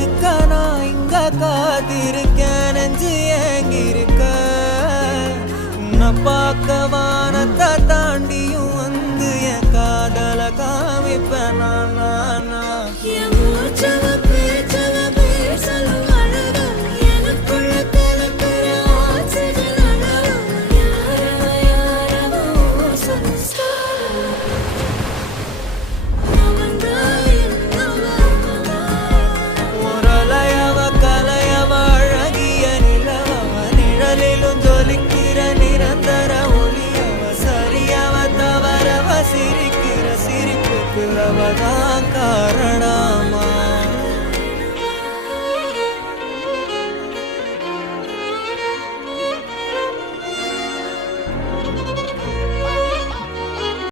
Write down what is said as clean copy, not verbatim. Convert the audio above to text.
காத்துக்க நான் இங்க காத்திருக்கேன் நெஞ்சு ஏங்கிருக்க உன்னை பார்க்க வானத்தை தாண்டியும் வந்து என் காதல காமிப்பேன் நான் சிரிக்கிற சிரிப்புக்கு அவதான் காரணம்